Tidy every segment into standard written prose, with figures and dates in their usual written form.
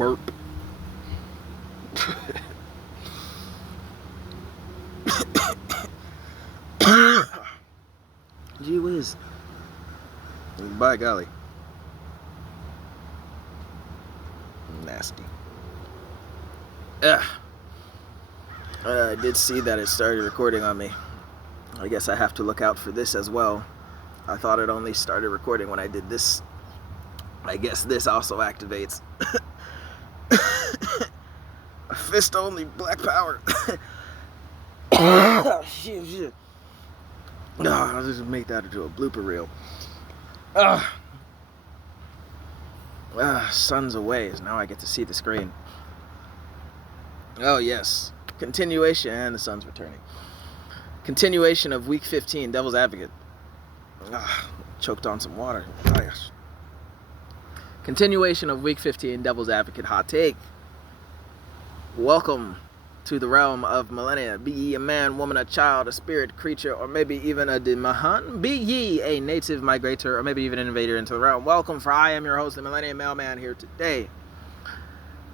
burp. Gee whiz. By golly. Nasty. I did see that it started recording on me. I guess I have to look out for this as well. I thought it only started recording when I did this. I guess this also activates. Fist only, black power. Shit. I'll just make that into a blooper reel. Sun's away, so now I get to see the screen. Oh yes, continuation, and the sun's returning. Continuation of week 15, Devil's Advocate. Choked on some water. Oh yes. Continuation of week 15, Devil's Advocate hot take. Welcome to the realm of Millenia. Be ye a man, woman, a child, a spirit, creature, or maybe even a Demahan. Be ye a native migrator, or maybe even an invader into the realm. Welcome, for I am your host, the Millenia Mailman, here today.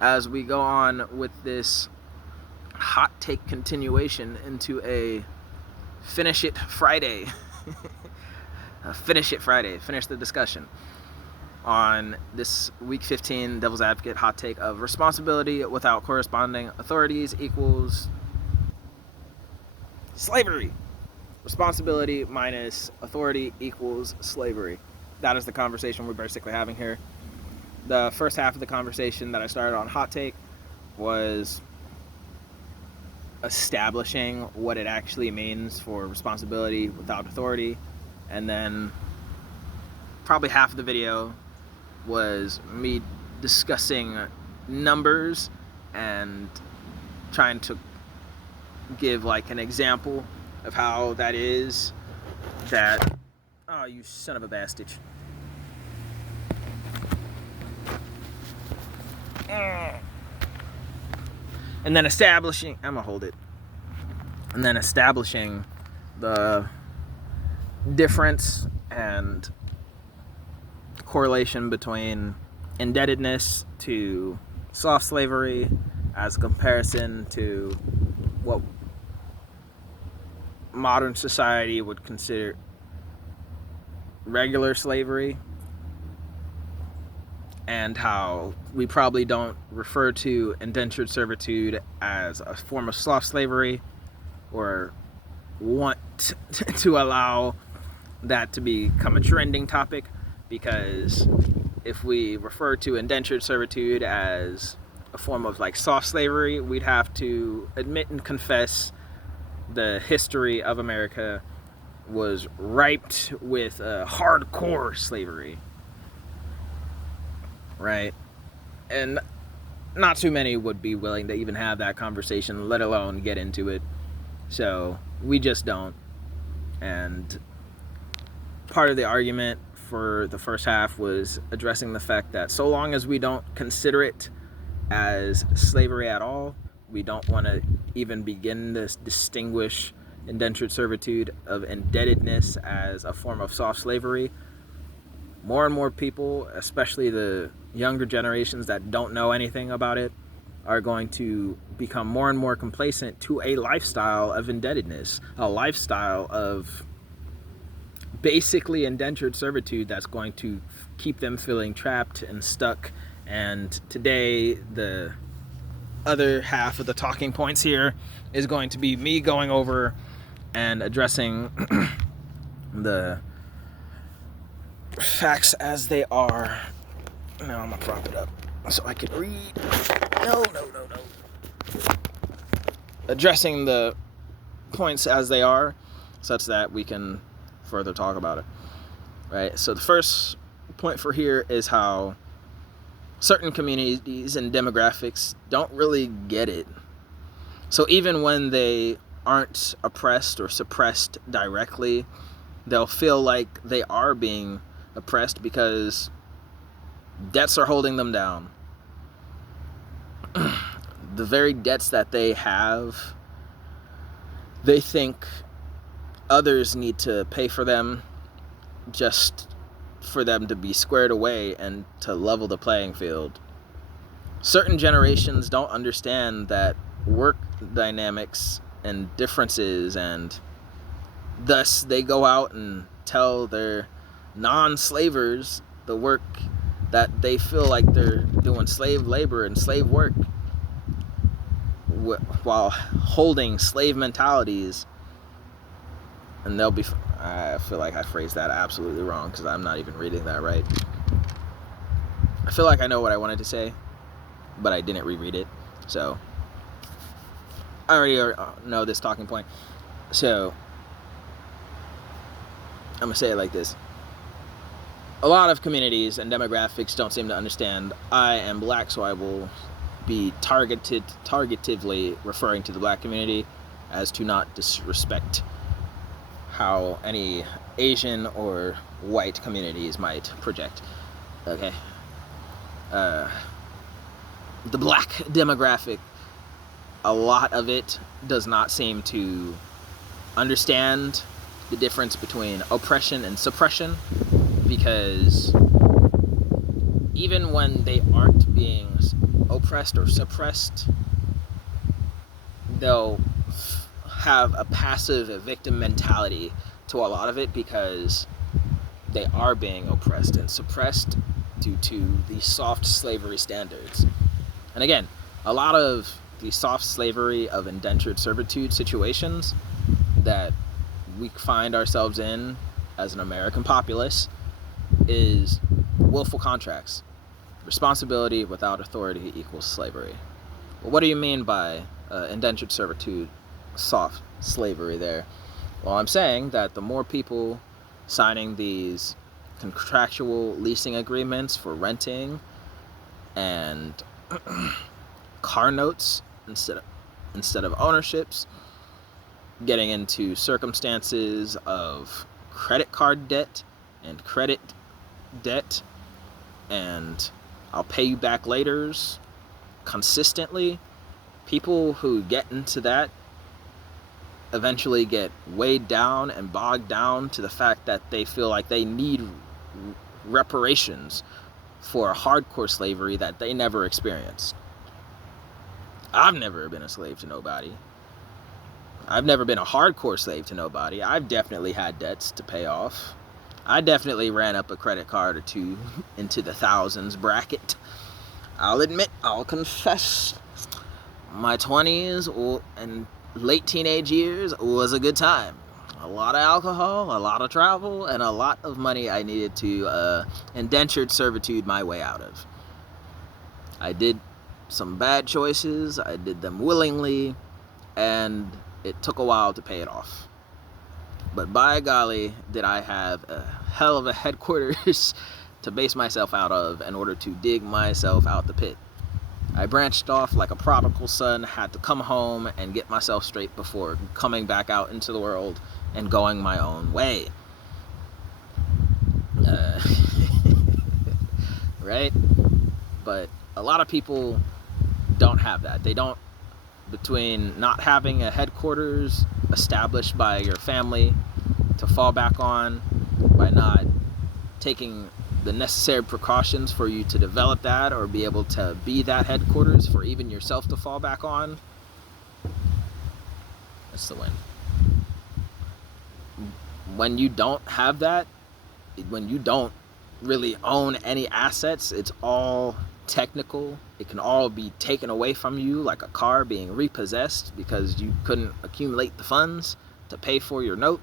As we go on with this hot take continuation into a Finish It Friday. Finish It Friday. Finish the discussion on this week 15 Devil's Advocate hot take of responsibility without corresponding authorities equals slavery. Responsibility minus authority equals slavery. That is the conversation we're basically having here. The first half of the conversation that I started on hot take was establishing what it actually means for responsibility without authority, and then probably half of the video was me discussing numbers and trying to give like an example of how that is that, oh, you son of a bastard. And then establishing, I'm gonna hold it. And then establishing the difference and correlation between indebtedness to soft slavery as a comparison to what modern society would consider regular slavery, and how we probably don't refer to indentured servitude as a form of soft slavery or want to allow that to become a trending topic, because if we refer to indentured servitude as a form of like soft slavery, we'd have to admit and confess the history of America was ripe with hardcore slavery, right? And not too many would be willing to even have that conversation, let alone get into it. So we just don't. And part of the argument for the first half was addressing the fact that so long as we don't consider it as slavery at all, we don't want to even begin to distinguish indentured servitude of indebtedness as a form of soft slavery, more and more people, especially the younger generations that don't know anything about it, are going to become more and more complacent to a lifestyle of indebtedness, a lifestyle of basically indentured servitude that's going to keep them feeling trapped and stuck. And today, the other half of the talking points here is going to be me going over and addressing the facts as they are. Now I'm gonna prop it up so I can read. No. Addressing the points as they are, such that we can further talk about it, right? So the first point for here is how certain communities and demographics don't really get it. So even when they aren't oppressed or suppressed directly, they'll feel like they are being oppressed because debts are holding them down. The very debts that they have, they think others need to pay for them just for them to be squared away and to level the playing field. certain generations don't understand that work dynamics and differences, and thus they go out and tell their non-slavers the work that they feel like they're doing slave labor and slave work while holding slave mentalities. And they'll be, I feel like I phrased that absolutely wrong because I'm not even reading that right. I feel like I know what I wanted to say, but I didn't reread it. So I already know this talking point. So I'm going to say it like this. A lot of communities and demographics don't seem to understand I am black, so I will be targetively referring to the black community as to not disrespect how any Asian or white communities might project. Okay. The black demographic, a lot of it does not seem to understand the difference between oppression and suppression, because even when they aren't being oppressed or suppressed, they'll have a passive victim mentality to a lot of it because they are being oppressed and suppressed due to the soft slavery standards. And again, a lot of the soft slavery of indentured servitude situations that we find ourselves in as an American populace is willful contracts. Responsibility without authority equals slavery. Well, what do you mean by indentured servitude, soft slavery there? Well, I'm saying that the more people signing these contractual leasing agreements for renting and car notes instead of ownerships, getting into circumstances of credit card debt and credit debt and I'll pay you back laters consistently, people who get into that eventually get weighed down and bogged down to the fact that they feel like they need reparations for hardcore slavery that they never experienced. I've never been a slave to nobody. I've never been a hardcore slave to nobody. I've definitely had debts to pay off. I definitely ran up a credit card or two into the thousands bracket. I'll admit, I'll confess, my 20s and late teenage years was a good time. A lot of alcohol, a lot of travel, and a lot of money I needed to indentured servitude my way out of. I did some bad choices, I did them willingly, and it took a while to pay it off. But by golly, did I have a hell of a headquarters to base myself out of in order to dig myself out the pit. I branched off like a prodigal son, had to come home and get myself straight before coming back out into the world and going my own way. Right? But a lot of people don't have that. They don't, between not having a headquarters established by your family to fall back on, by not taking the necessary precautions for you to develop that or be able to be that headquarters for even yourself to fall back on, that's the win. When you don't have that, when you don't really own any assets, it's all technical. It can all be taken away from you, like a car being repossessed because you couldn't accumulate the funds to pay for your note,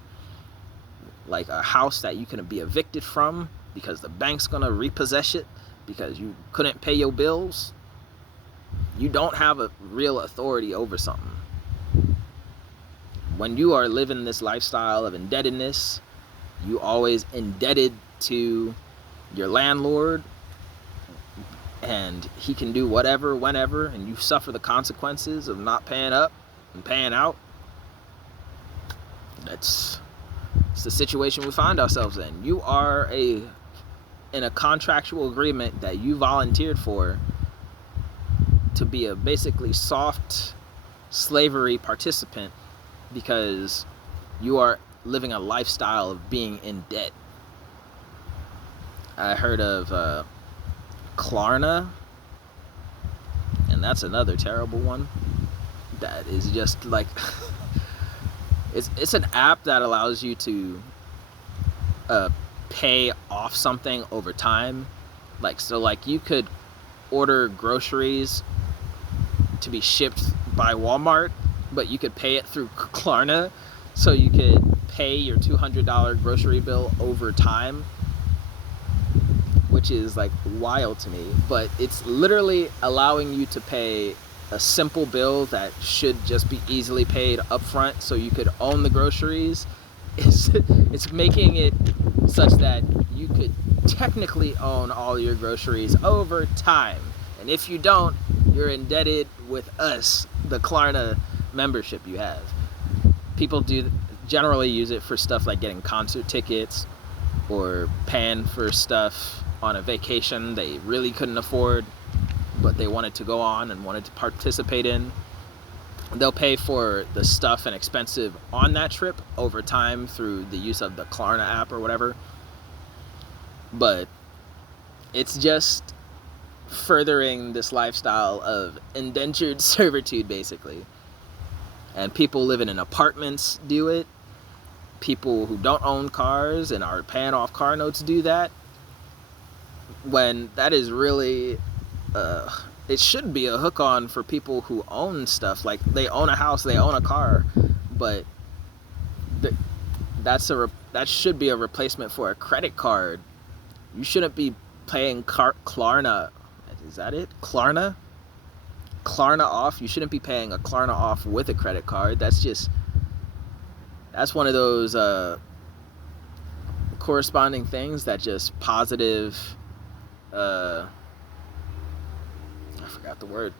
like a house that you can be evicted from because the bank's gonna repossess it because you couldn't pay your bills. You don't have a real authority over something. When you are living this lifestyle of indebtedness, you always indebted to your landlord, and he can do whatever, whenever, and you suffer the consequences of not paying up and paying out. It's the situation we find ourselves in. You are in a contractual agreement that you volunteered for to be a basically soft slavery participant because you are living a lifestyle of being in debt. I heard of Klarna. that's another terrible one. That is just like it's an app that allows you to pay off something over time. Like, so like you could order groceries to be shipped by Walmart, but you could pay it through Klarna, so you could pay your $200 grocery bill over time, which is like wild to me. But it's literally allowing you to pay a simple bill that should just be easily paid upfront, so you could own the groceries. It's making it such that you could technically own all your groceries over time, and if you don't, you're indebted with us, the Klarna membership you have. People do generally use it for stuff like getting concert tickets or paying for stuff on a vacation they really couldn't afford, but they wanted to go on and wanted to participate in. They'll pay for the stuff and expensive on that trip over time through the use of the Klarna app or whatever. But it's just furthering this lifestyle of indentured servitude, basically. And people living in apartments do it. People who don't own cars and are paying off car notes do that. When that is really it should be a hook on for people who own stuff. Like, they own a house, they own a car, but that should be a replacement for a credit card. You shouldn't be paying Klarna. Is that it? Klarna off. You shouldn't be paying a Klarna off with a credit card. That's one of those corresponding things that just positive. I forgot the word.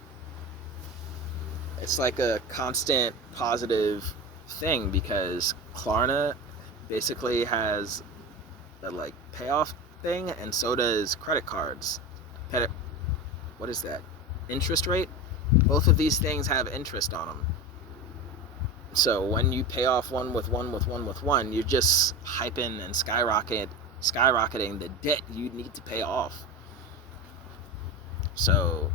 It's like a constant positive thing, because Klarna basically has a like payoff thing, and so does credit cards. What is that? Interest rate? Both of these things have interest on them. So when you pay off one with one, you're just hyping and skyrocketing the debt you need to pay off. So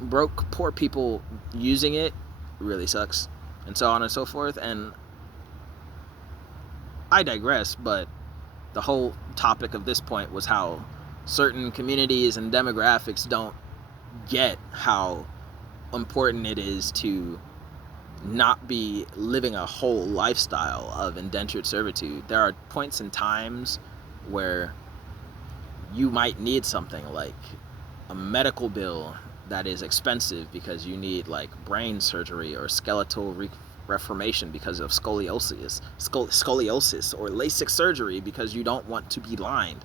broke, poor people using it really sucks, and so on and so forth. And I digress, but the whole topic of this point was how certain communities and demographics don't get how important it is to not be living a whole lifestyle of indentured servitude. There are points and times where you might need something like a medical bill that is expensive because you need like brain surgery or skeletal reformation because of scoliosis or LASIK surgery because you don't want to be blind,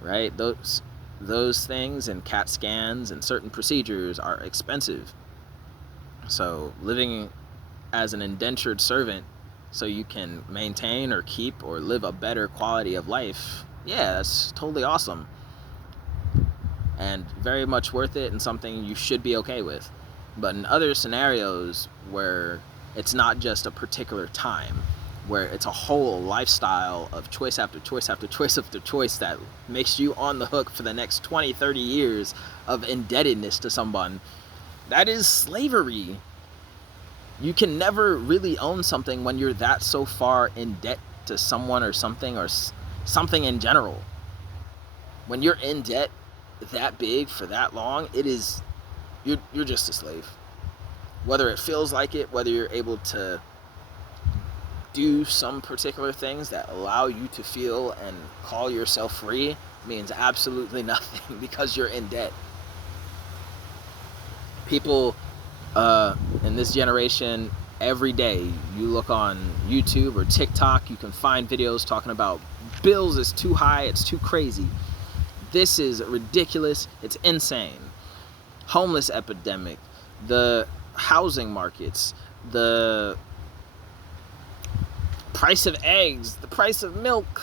right? Those things and CAT scans and certain procedures are expensive. So living as an indentured servant so you can maintain or keep or live a better quality of life, yeah, that's totally awesome and very much worth it, and something you should be okay with. But in other scenarios where it's not just a particular time, where it's a whole lifestyle of choice after choice after choice after choice that makes you on the hook for the next 20, 30 years of indebtedness to someone, that is slavery. You can never really own something when you're that so far in debt to someone or something in general. When you're in debt that big for that long, you're just a slave. Whether it feels like it, whether you're able to do some particular things that allow you to feel and call yourself free, means absolutely nothing because you're in debt. People in this generation, every day you look on YouTube or TikTok, you can find videos talking about bills is too high, it's too crazy, this is ridiculous, it's insane. Homeless epidemic, the housing markets, the price of eggs, the price of milk.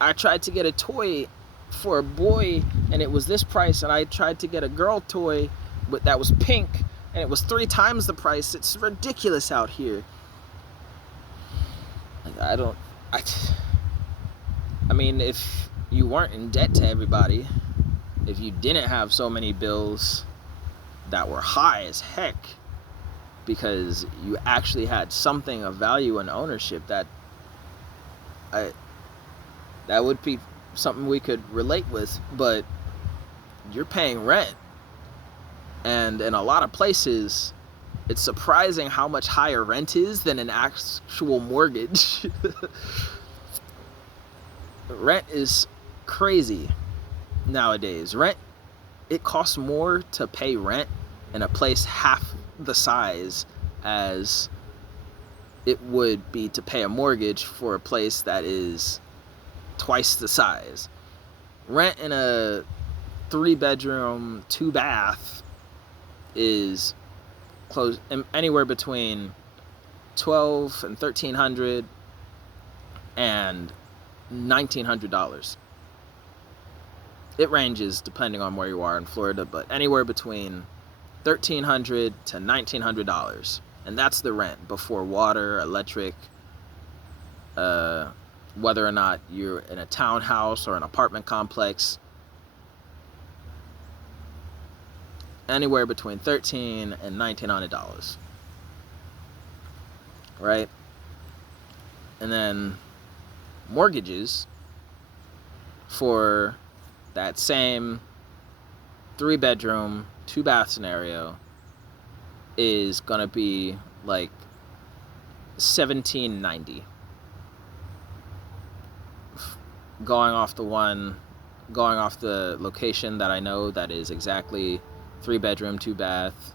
I tried to get a toy for a boy and it was this price, and I tried to get a girl toy but that was pink and it was 3 times the price. It's ridiculous out here. I mean, if you weren't in debt to everybody, if you didn't have so many bills that were high as heck, because you actually had something of value and ownership, that would be something we could relate with. But you're paying rent, and in a lot of places it's surprising how much higher rent is than an actual mortgage. Rent is crazy nowadays. It costs more to pay rent in a place half the size as it would be to pay a mortgage for a place that is twice the size. Rent in a 3-bedroom, 2-bath is close anywhere between $1,200 and $1,300 and $1,900. It ranges depending on where you are in Florida, but anywhere between $1,300 to $1,900, and that's the rent before water, electric, whether or not you're in a townhouse or an apartment complex. Anywhere between $1,300 and $1,900, right? And then mortgages for that same 3-bedroom, 2-bath scenario is gonna be like $1,790. Going off the location that I know that is exactly 3-bedroom, 2-bath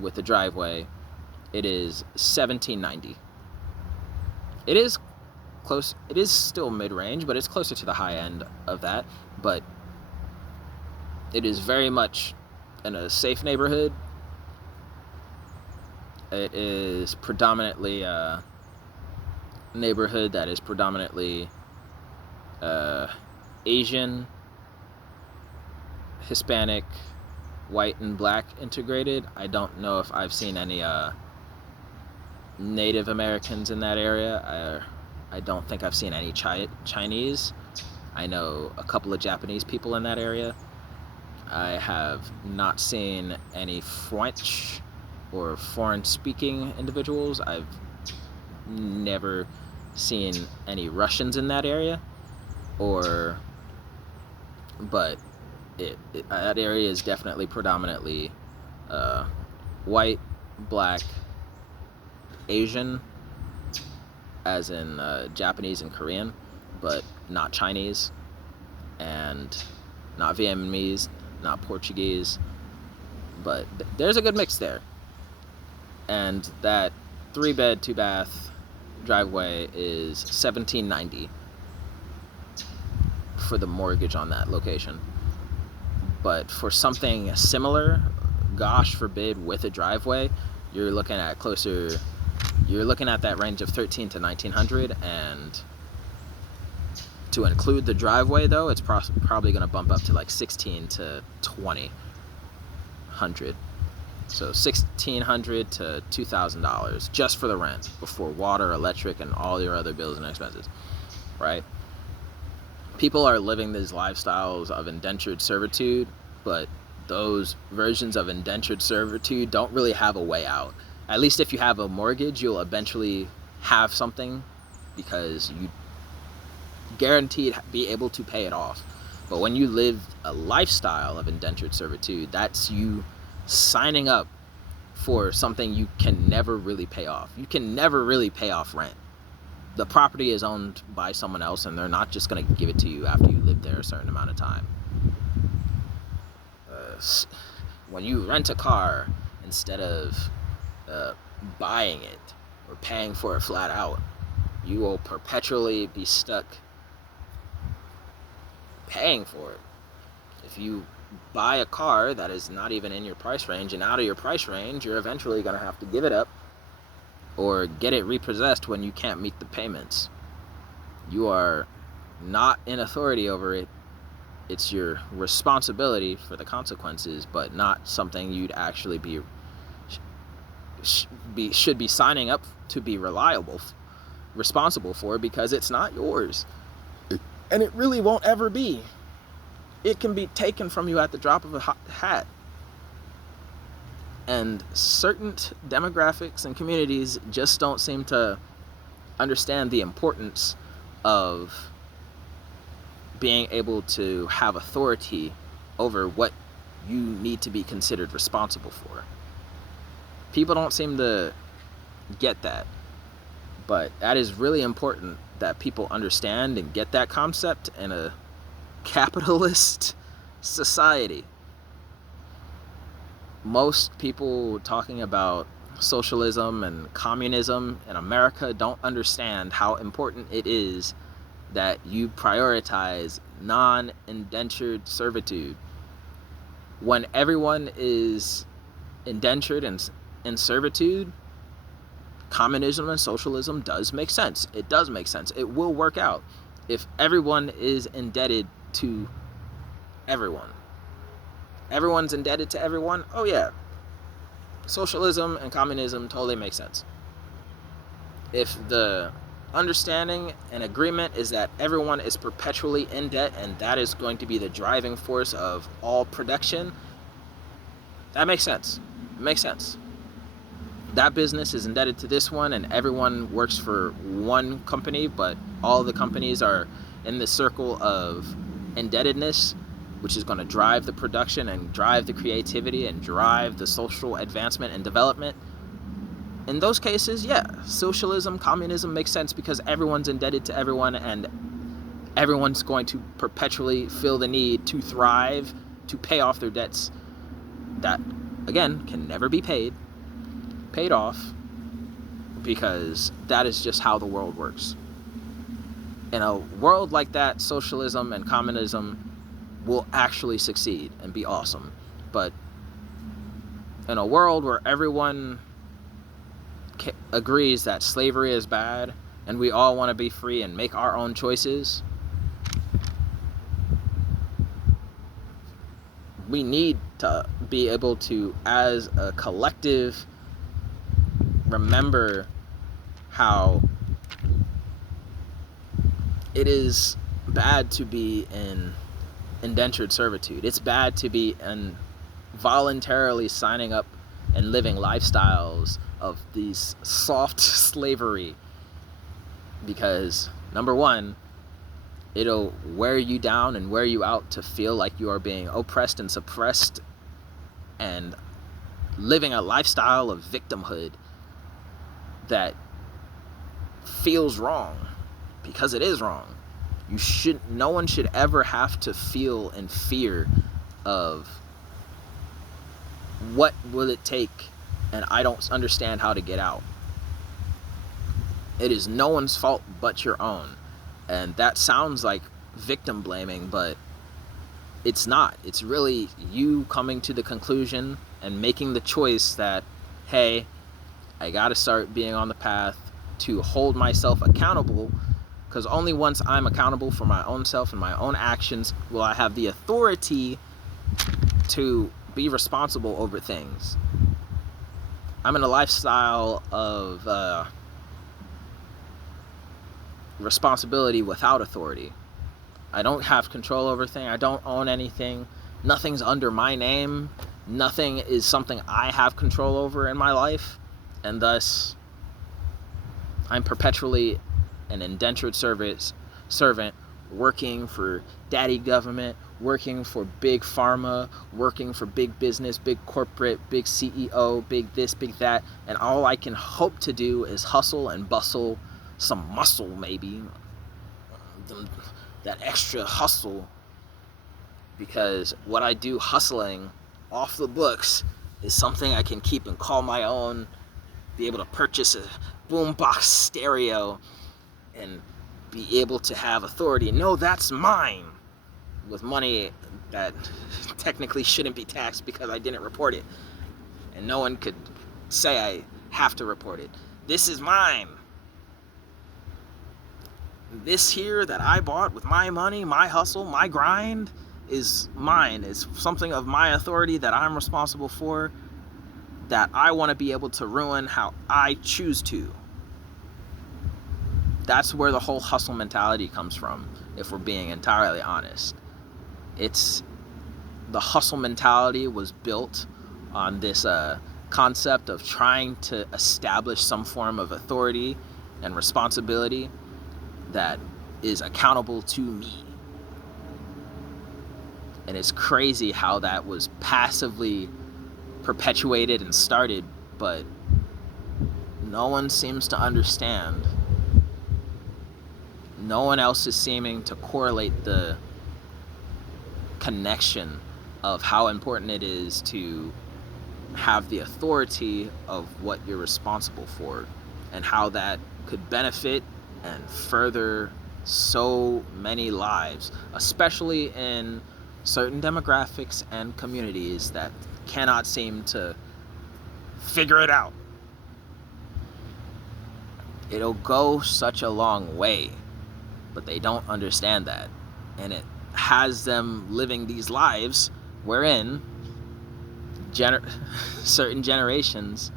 with a driveway, it is $1,790. It is close. It is still mid-range, but it's closer to the high end of that. But it is very much in a safe neighborhood. It is predominantly a neighborhood that is predominantly Asian, Hispanic, white and black integrated. I don't know if I've seen any Native Americans in that area. I don't think I've seen any Chinese. I know a couple of Japanese people in that area. I have not seen any French or foreign-speaking individuals. I've never seen any Russians in that area, but that area is definitely predominantly white, black, Asian, as in Japanese and Korean, but not Chinese, and not Vietnamese, not Portuguese, but there's a good mix there. And that 3-bed, 2-bath driveway is $1,790 for the mortgage on that location. But for something similar, gosh forbid, with a driveway, you're looking at that range of $1,300 to $1,900, and to include the driveway, though, it's probably going to bump up to like $1,600 to $2,000. So $1,600 to $2,000 just for the rent before water, electric, and all your other bills and expenses, right? People are living these lifestyles of indentured servitude, but those versions of indentured servitude don't really have a way out. At least if you have a mortgage, you'll eventually have something because you guaranteed be able to pay it off. But when you live a lifestyle of indentured servitude, that's you signing up for something you can never really pay off. You can never really pay off rent. The property is owned by someone else, and they're not just going to give it to you after you live there a certain amount of time. When you rent a car, instead of buying it or paying for it flat out, you will perpetually be stuck paying for it. If you buy a car that is not even in your price range and out of your price range, you're eventually going to have to give it up or get it repossessed when you can't meet the payments. You are not in authority over it. It's your responsibility for the consequences, but not something you'd actually should be signing up to be responsible for, because it's not yours, and it really won't ever be. it can be taken from you at the drop of a hat. And certain demographics and communities just don't seem to understand the importance of being able to have authority over what you need to be considered responsible for. People don't seem to get that, but that is really important that people understand and get that concept in a capitalist society. Most people talking about socialism and communism in America don't understand how important it is that you prioritize non-indentured servitude. When everyone is indentured and in servitude, communism and socialism does make sense. It does make sense. It will work out if everyone is indebted to everyone. Everyone's indebted to everyone. Oh yeah, socialism and communism totally make sense. If the understanding and agreement is that everyone is perpetually in debt and that is going to be the driving force of all production, that makes sense. It makes sense. That business is indebted to this one and everyone works for one company, but all the companies are in the circle of indebtedness, which is going to drive the production and drive the creativity and drive the social advancement and development. In those cases, yeah, socialism, communism makes sense because everyone's indebted to everyone and everyone's going to perpetually feel the need to thrive, to pay off their debts that, again, can never be paid off, because that is just how the world works. In a world like that, socialism and communism will actually succeed and be awesome. But in a world where everyone agrees that slavery is bad and we all want to be free and make our own choices, we need to be able to, as a collective, remember how it is bad to be in indentured servitude. It's bad to be voluntarily signing up and living lifestyles of these soft slavery, because number one, it'll wear you down and wear you out to feel like you are being oppressed and suppressed and living a lifestyle of victimhood that feels wrong, because it is wrong. No one should ever have to feel in fear of what will it take and I don't understand how to get out. It is no one's fault but your own. And that sounds like victim blaming, but it's not. It's really you coming to the conclusion and making the choice that, hey, I gotta start being on the path to hold myself accountable, because only once I'm accountable for my own self and my own actions will I have the authority to be responsible over things. I'm in a lifestyle of responsibility without authority. I don't have control over things. I don't own anything. Nothing's under my name. Nothing is something I have control over in my life. And thus, I'm perpetually an indentured servant working for daddy government, working for big pharma, working for big business, big corporate, big CEO, big this, big that. And all I can hope to do is hustle and bustle, some muscle maybe, that extra hustle, because what I do hustling off the books is something I can keep and call my own, be able to purchase a boombox stereo and be able to have authority and know that's mine, with money that technically shouldn't be taxed because I didn't report it, and no one could say I have to report it. This is mine. This here that I bought with my money, my hustle, my grind is mine. It's something of my authority that I'm responsible for, that I want to be able to ruin how I choose to. That's where the whole hustle mentality comes from, if we're being entirely honest. The hustle mentality was built on this concept of trying to establish some form of authority and responsibility that is accountable to me. And it's crazy how that was passively perpetuated and started, but no one seems to understand. No one else is seeming to correlate the connection of how important it is to have the authority of what you're responsible for, and how that could benefit and further so many lives, especially in certain demographics and communities that cannot seem to figure it out. It'll go such a long way, but they don't understand that, and it has them living these lives wherein certain generations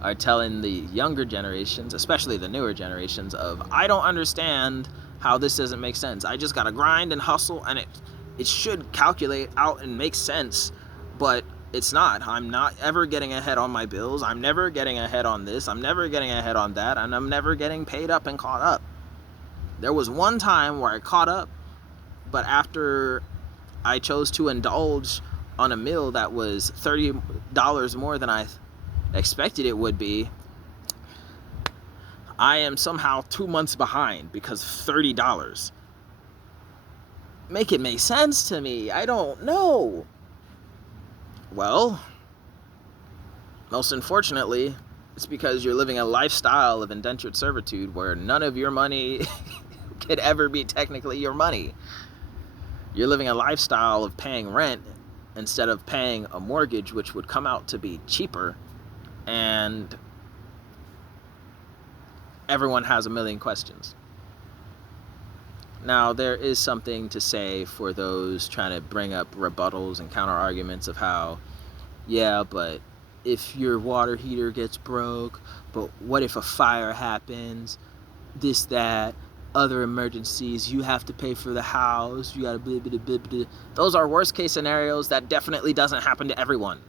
are telling the younger generations, especially the newer generations, of, I don't understand how this doesn't make sense. I just gotta grind and hustle, and it should calculate out and make sense, but it's not. I'm not ever getting ahead on my bills. I'm never getting ahead on this. I'm never getting ahead on that, and I'm never getting paid up and caught up. There was one time where I caught up, but after I chose to indulge on a meal that was $30 more than I expected it would be, I am somehow 2 months behind because $30. Make it make sense to me. I don't know. Well, most unfortunately, it's because you're living a lifestyle of indentured servitude where none of your money could ever be technically your money. You're living a lifestyle of paying rent instead of paying a mortgage, which would come out to be cheaper, and everyone has a million questions. Now, there is something to say for those trying to bring up rebuttals and counter arguments of how, yeah, but if your water heater gets broke, but what if a fire happens, this, that, other emergencies, you have to pay for the house, you gotta blah, blah, blah, blah. Those are worst case scenarios that definitely doesn't happen to everyone.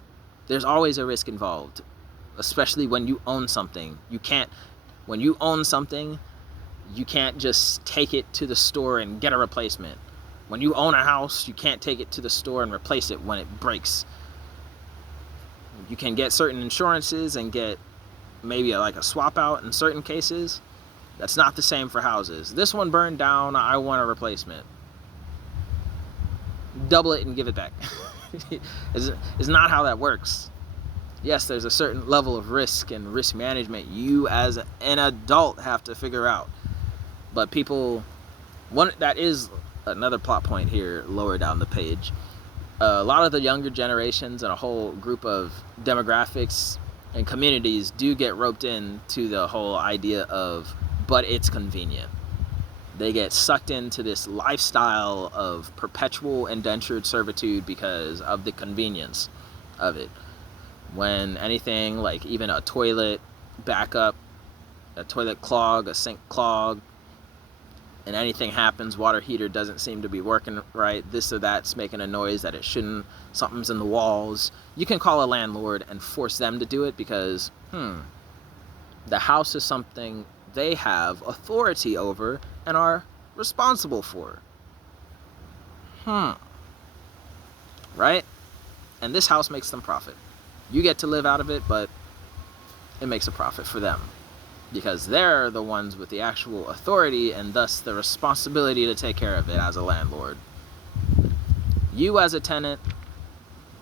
There's always a risk involved, especially when you own something. When you own something, you can't just take it to the store and get a replacement. When you own a house, you can't take it to the store and replace it when it breaks. You can get certain insurances and get maybe like a swap out in certain cases. That's not the same for houses. This one burned down, I want a replacement. Double it and give it back. It's not how that works. Yes, there's a certain level of risk and risk management you as an adult have to figure out. But that is another plot point here lower down the page. A lot of the younger generations and a whole group of demographics and communities do get roped into the whole idea of, but it's convenient. They get sucked into this lifestyle of perpetual indentured servitude because of the convenience of it. When anything like even a toilet backup, a toilet clog, a sink clog, and anything happens, water heater doesn't seem to be working right, this or that's making a noise that it shouldn't, something's in the walls, you can call a landlord and force them to do it because, the house is something they have authority over and are responsible for. Right? And this house makes them profit. You get to live out of it, but it makes a profit for them because they're the ones with the actual authority and thus the responsibility to take care of it as a landlord. You as a tenant,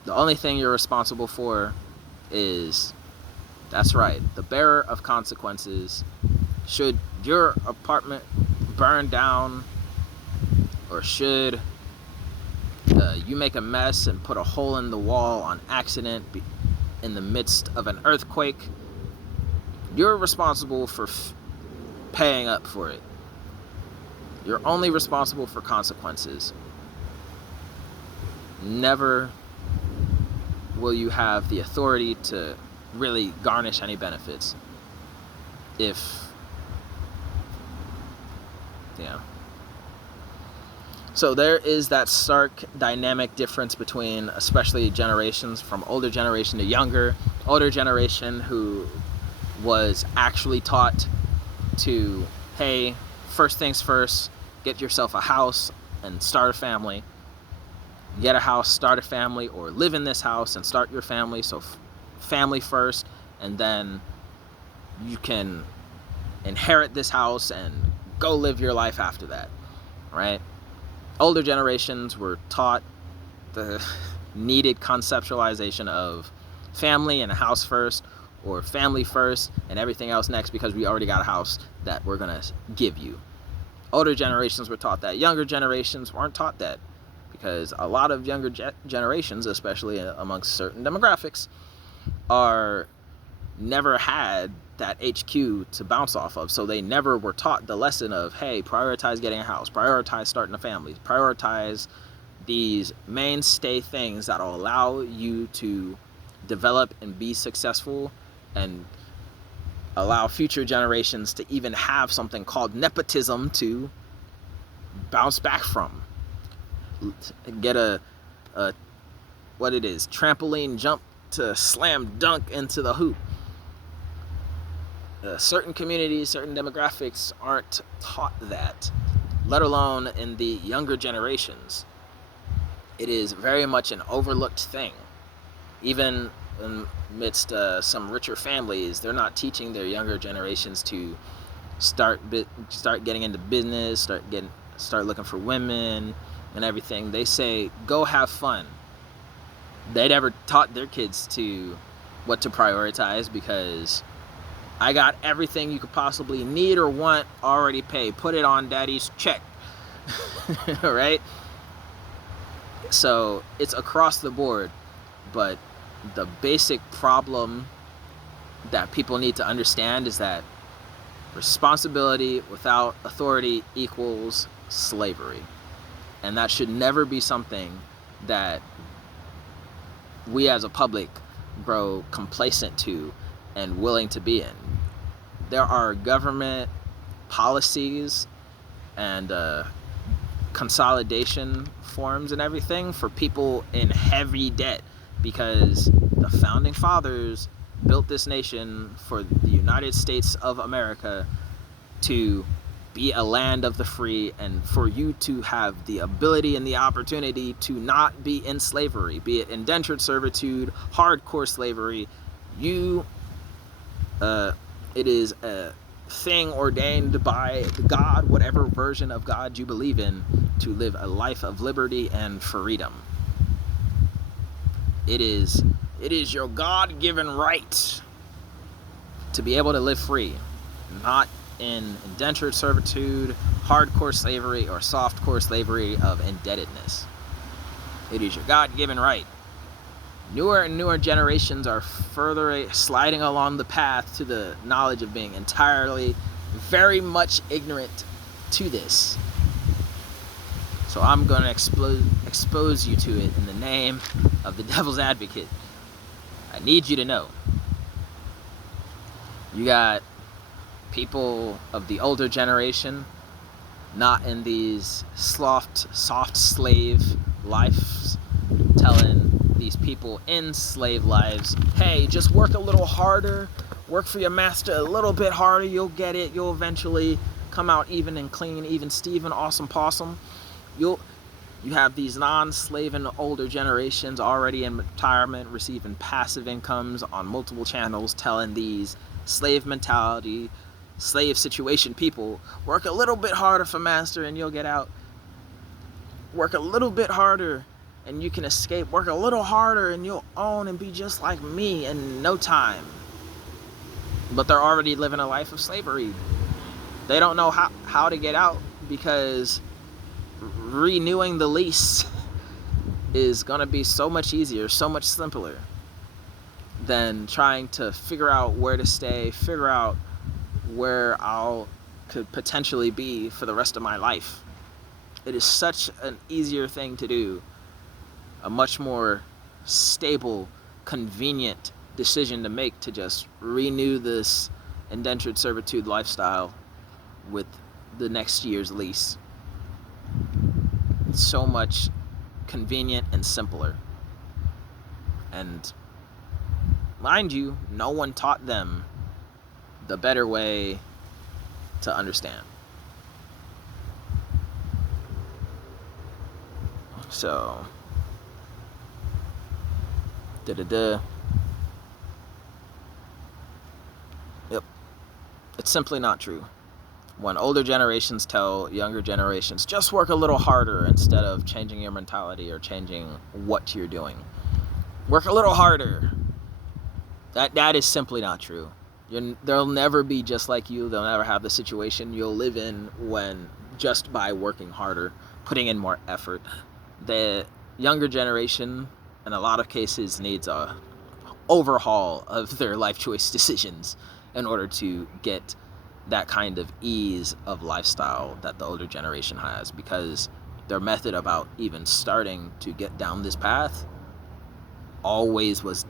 the only thing you're responsible for is, that's right, the bearer of consequences. Should your apartment burn down, or should you make a mess and put a hole in the wall on accident in the midst of an earthquake, you're responsible for paying up for it. You're only responsible for consequences. Never will you have the authority to really garnish any benefits. So there is that stark dynamic difference between, especially generations, from older generation to younger. Older generation who was actually taught to, hey, first things first, get yourself a house and start a family. Get a house, start a family, or live in this house and start your family. So family first, and then you can inherit this house and go live your life after that, right? Older generations were taught the needed conceptualization of family and a house first, or family first and everything else next, because we already got a house that we're gonna give you. Older generations were taught that. Younger generations weren't taught that, because a lot of younger generations, especially amongst certain demographics, are never had that HQ to bounce off of. So they never were taught the lesson of, hey, prioritize getting a house, prioritize starting a family, prioritize these mainstay things that will allow you to develop and be successful, and allow future generations to even have something called nepotism to bounce back from. Get a what it is, trampoline jump to slam dunk into the hoop. Certain communities, certain demographics aren't taught that, let alone in the younger generations. It is very much an overlooked thing. Even amidst some richer families, they're not teaching their younger generations to start getting into business, start looking for women and everything. They say, go have fun. They never taught their kids to what to prioritize, because I got everything you could possibly need or want already paid. Put it on daddy's check. Right? So it's across the board, but the basic problem that people need to understand is that responsibility without authority equals slavery. And that should never be something that we as a public grow complacent to and willing to be in. There are government policies and consolidation forms and everything for people in heavy debt, because the founding fathers built this nation for the United States of America to be a land of the free, and for you to have the ability and the opportunity to not be in slavery, be it indentured servitude, hardcore slavery. It is a thing ordained by God, whatever version of God you believe in, to live a life of liberty and freedom. It is your God-given right to be able to live free, not in indentured servitude, hardcore slavery, or softcore slavery of indebtedness. It is your God-given right. Newer and newer generations are further sliding along the path to the knowledge of being entirely, very much ignorant to this. So I'm going to expose you to it in the name of the devil's advocate. I need you to know. You got people of the older generation not in these soft slave lives, telling these people in slave lives, hey, just work a little harder, work for your master a little bit harder, you'll get it, you'll eventually come out even and clean, even Steven, awesome possum. You have these non-slaving older generations already in retirement, receiving passive incomes on multiple channels, telling these slave mentality, slave situation people, work a little bit harder for master and you'll get out. Work a little bit harder and you can escape. Work a little harder and you'll own and be just like me in no time. But they're already living a life of slavery. They don't know how to get out, because renewing the lease is going to be so much easier, so much simpler than trying to figure out where to stay, figure out where could potentially be for the rest of my life. It is such an easier thing to do, a much more stable, convenient decision to make, to just renew this indentured servitude lifestyle with the next year's lease. so much convenient and simpler. And mind you, no one taught them the better way to understand. So, yep, it's simply not true. When older generations tell younger generations, just work a little harder instead of changing your mentality or changing what you're doing. Work a little harder. That is simply not true. They'll never be just like you. They'll never have the situation you'll live in when just by working harder, putting in more effort. The younger generation, in a lot of cases, needs a overhaul of their life choice decisions in order to get that kind of ease of lifestyle that the older generation has, because their method about even starting to get down this path always was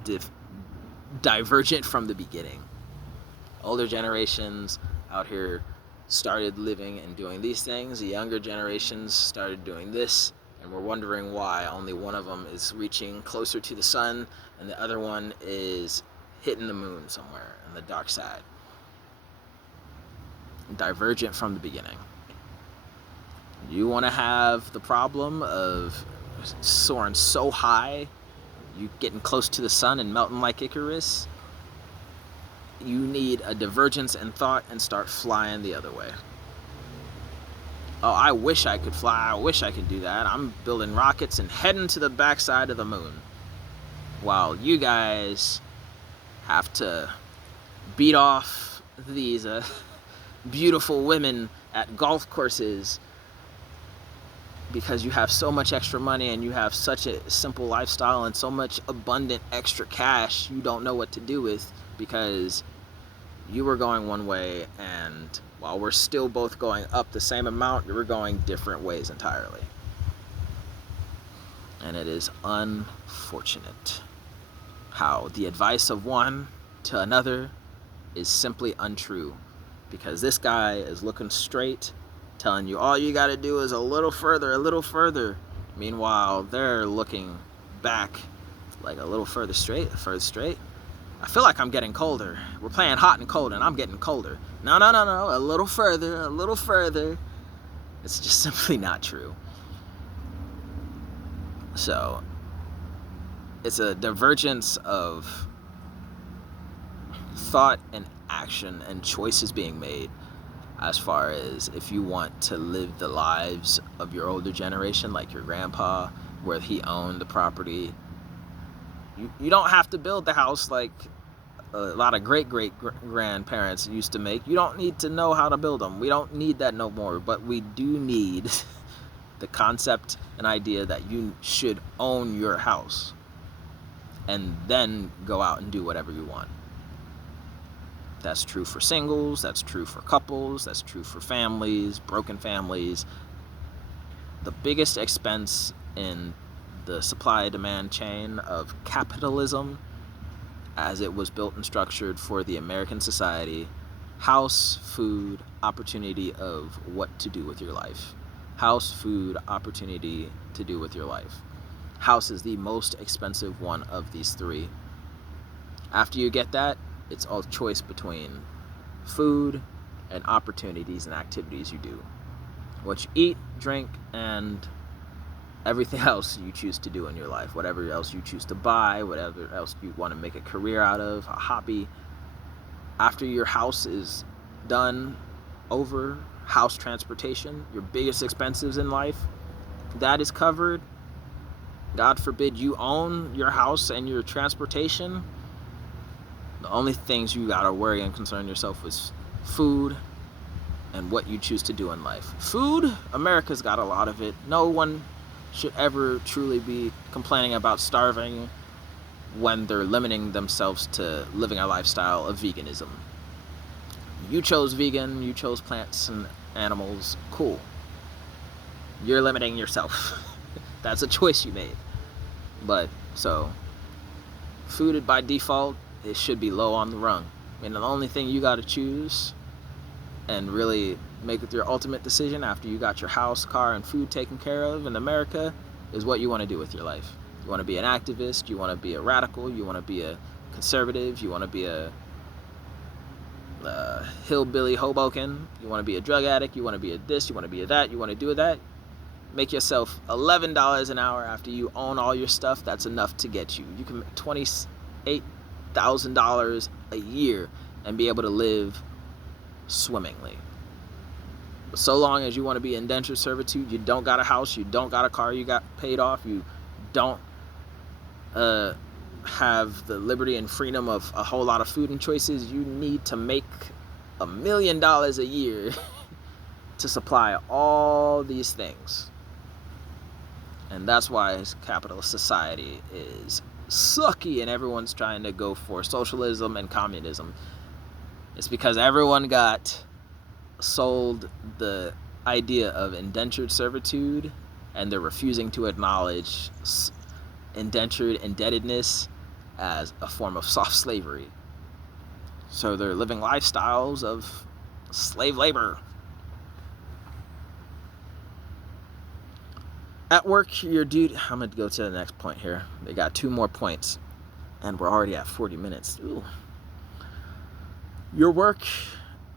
divergent from the beginning. Older generations out here started living and doing these things. The younger generations started doing this, and we're wondering why only one of them is reaching closer to the sun and the other one is hitting the moon somewhere in the dark side. Divergent from the beginning. You want to have the problem of soaring so high, you getting close to the sun and melting like Icarus? You need a divergence in thought and start flying the other way. Oh, I wish I could fly. I wish I could do that. I'm building rockets and heading to the backside of the moon, while you guys have to beat off these beautiful women at golf courses because you have so much extra money and you have such a simple lifestyle and so much abundant extra cash you don't know what to do with, because you were going one way and while we're still both going up the same amount, you were going different ways entirely. And it is unfortunate how the advice of one to another is simply untrue, because this guy is looking straight, telling you all you got to do is a little further, a little further. Meanwhile, they're looking back like a little further straight, further straight. I feel like I'm getting colder. We're playing hot and cold and I'm getting colder. No, a little further, a little further. It's just simply not true. So, it's a divergence of thought and action and choices being made as far as if you want to live the lives of your older generation, like your grandpa, where he owned the property. You don't have to build the house like a lot of great-great-grandparents used to make. You don't need to know how to build them. We don't need that no more, but we do need the concept and idea that you should own your house and then go out and do whatever you want. That's true for singles, that's true for couples, that's true for families, broken families. The biggest expense in the supply-demand chain of capitalism, as it was built and structured for the American society: house, food, opportunity of what to do with your life. House, food, opportunity to do with your life. House is the most expensive one of these three. After you get that, it's all choice between food and opportunities and activities you do. What you eat, drink, and everything else you choose to do in your life. Whatever else you choose to buy, whatever else you want to make a career out of, a hobby. After your house is done over, house transportation, your biggest expenses in life, that is covered. God forbid you own your house and your transportation. The only things you gotta worry and concern yourself with food and what you choose to do in life. Food, America's got a lot of it. No one should ever truly be complaining about starving when they're limiting themselves to living a lifestyle of veganism. You chose vegan, you chose plants and animals, cool. You're limiting yourself. That's a choice you made. But, so, food by default, it should be low on the rung. I mean, the only thing you gotta choose and really make your ultimate decision after you got your house, car, and food taken care of in America is what you want to do with your life. You want to be an activist, you want to be a radical, you want to be a conservative, you want to be a hillbilly Hoboken, you want to be a drug addict, you want to be a this, you want to be a that, you want to do that. Make yourself $11 an hour after you own all your stuff. That's enough to get you. You can make $28,000 a year and be able to live swimmingly. But so long as you want to be indentured servitude, you don't got a house, you don't got a car you got paid off, you don't have the liberty and freedom of a whole lot of food and choices, you need to make $1 million a year to supply all these things. And that's why capitalist society is sucky and everyone's trying to go for socialism and communism. It's because everyone got sold the idea of indentured servitude and they're refusing to acknowledge indentured indebtedness as a form of soft slavery. So they're living lifestyles of slave labor. At work, your duty... I'm going to go to the next point here. They got 2 more points, and we're already at 40 minutes. Ooh. Your work,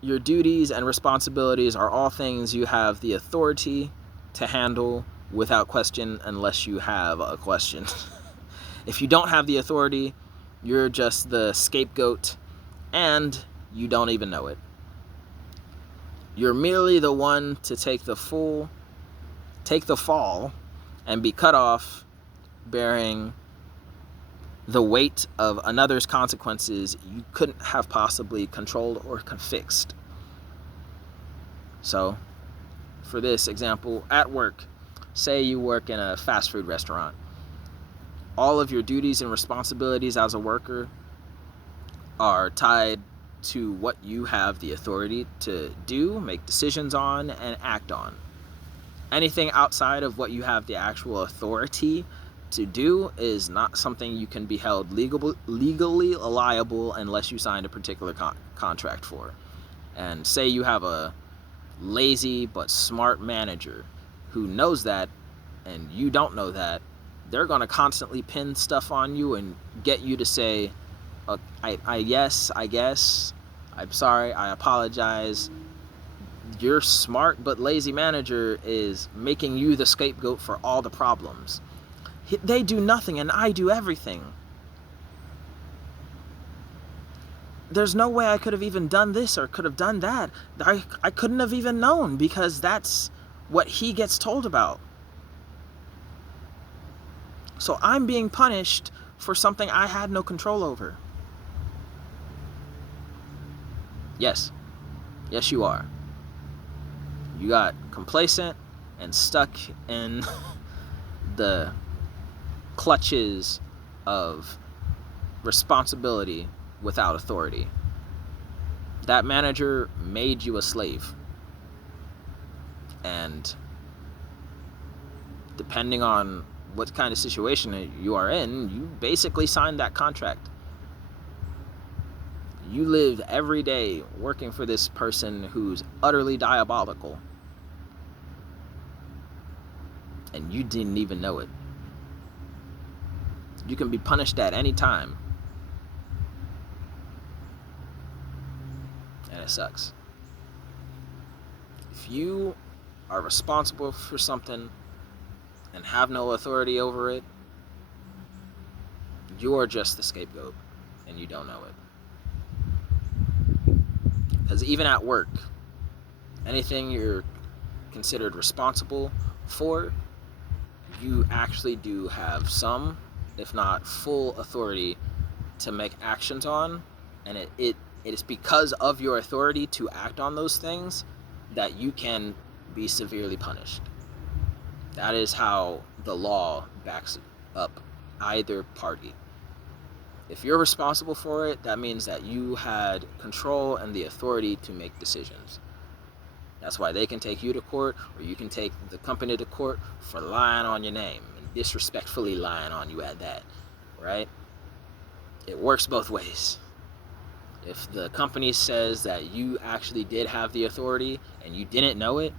your duties, and responsibilities are all things you have the authority to handle without question unless you have a question. If you don't have the authority, you're just the scapegoat, and you don't even know it. You're merely the one to take the fall, and be cut off bearing the weight of another's consequences you couldn't have possibly controlled or fixed. So, for this example, at work, say you work in a fast food restaurant. All of your duties and responsibilities as a worker are tied to what you have the authority to do, make decisions on, and act on. Anything outside of what you have the actual authority to do is not something you can be held legally liable unless you signed a particular contract for. And say you have a lazy but smart manager who knows that and you don't know that, they're going to constantly pin stuff on you and get you to say, yes, I guess, I'm sorry, I apologize. Your smart but lazy manager is making you the scapegoat for all the problems. They do nothing and I do everything. There's no way I could have even done this or could have done that. I couldn't have even known because that's what he gets told about. So I'm being punished for something I had no control over. Yes. Yes, you are. You got complacent and stuck in the clutches of responsibility without authority. That manager made you a slave. And depending on what kind of situation you are in, you basically signed that contract. You lived every day working for this person who's utterly diabolical. And you didn't even know it. You can be punished at any time. And it sucks. If you are responsible for something and have no authority over it, you're just the scapegoat and you don't know it. Because even at work, anything you're considered responsible for, you actually do have some, if not full, authority to make actions on, and it is because of your authority to act on those things that you can be severely punished. That is how the law backs up either party. If you're responsible for it, that means that you had control and the authority to make decisions. That's why they can take you to court, or you can take the company to court for lying on your name and disrespectfully lying on you at that, right? It works both ways. If the company says that you actually did have the authority and you didn't know it,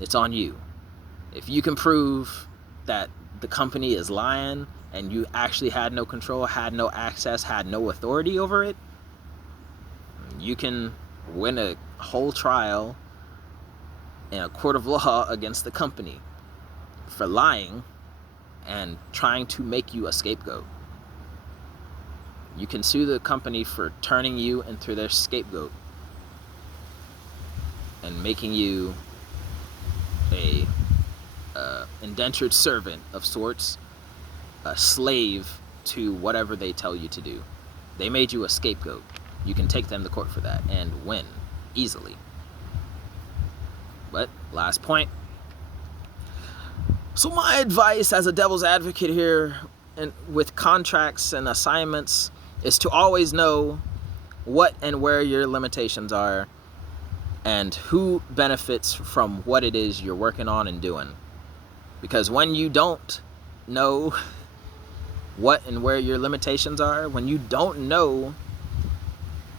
it's on you. If you can prove that the company is lying and you actually had no control, had no access, had no authority over it, you can win a whole trial in a court of law against the company for lying and trying to make you a scapegoat. You can sue the company for turning you into their scapegoat and making you a indentured servant of sorts, a slave to whatever they tell you to do. They made you a scapegoat. You can take them to court for that and win easily. But last point. So my advice as a devil's advocate here, and with contracts and assignments, is to always know what and where your limitations are and who benefits from what it is you're working on and doing. Because when you don't know what and where your limitations are, when you don't know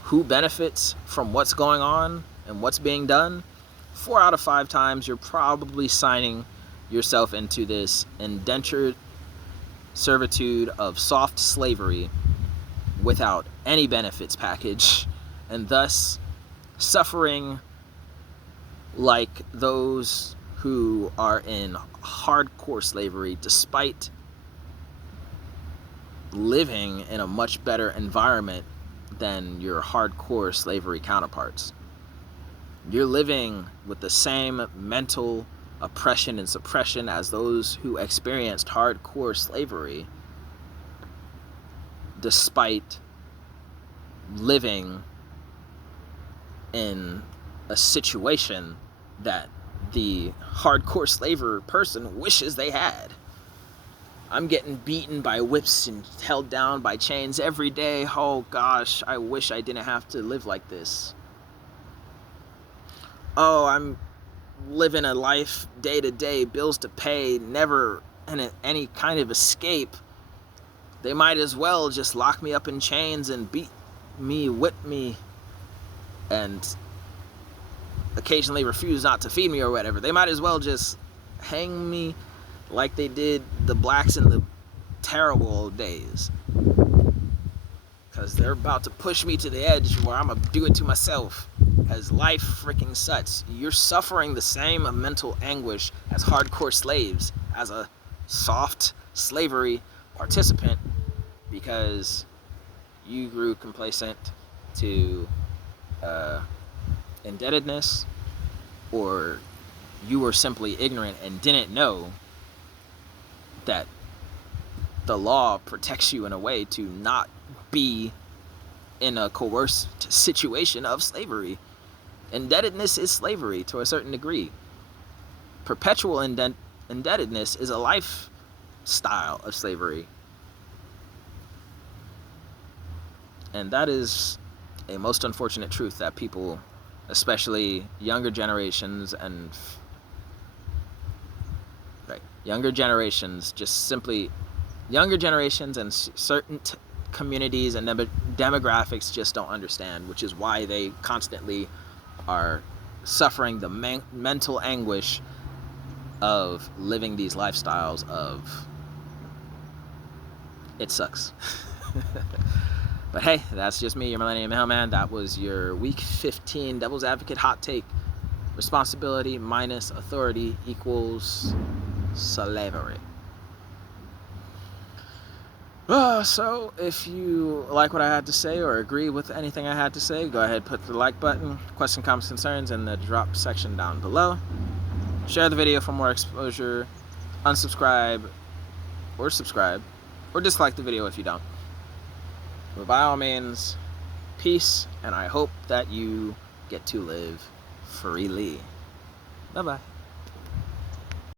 who benefits from what's going on and what's being done, 4 out of 5 times you're probably signing yourself into this indentured servitude of soft slavery without any benefits package, and thus suffering like those who are in hardcore slavery despite living in a much better environment than your hardcore slavery counterparts. You're living with the same mental oppression and suppression as those who experienced hardcore slavery, despite living in a situation that the hardcore slaver person wishes they had. I'm getting beaten by whips and held down by chains every day. Oh gosh, I wish I didn't have to live like this. Oh, I'm living a life day to day, bills to pay, never any kind of escape. They might as well just lock me up in chains and beat me, whip me, and occasionally refuse not to feed me or whatever. They might as well just hang me like they did the blacks in the terrible old days. Because they're about to push me to the edge where I'm going to do it to myself. Because life freaking sucks. You're suffering the same mental anguish as hardcore slaves, as a soft slavery participant, because you grew complacent to indebtedness, or you were simply ignorant and didn't know that the law protects you in a way to not be in a coerced situation of slavery. Indebtedness is slavery to a certain degree. Perpetual indebtedness is a lifestyle of slavery. And that is a most unfortunate truth that people, especially younger generations and younger generations and certain communities and demographics just don't understand, which is why they constantly are suffering the mental anguish of living these lifestyles of it sucks. But hey, that's just me, your Millenia Mailman. That was your week 15 Devil's Advocate hot take. Responsibility minus authority equals slavery. So if you like what I had to say or agree with anything I had to say, go ahead, put the like button, question, comments, concerns in the drop section down below. Share the video for more exposure. Unsubscribe or subscribe, or dislike the video if you don't. But by all means, peace, and I hope that you get to live freely. Bye-bye.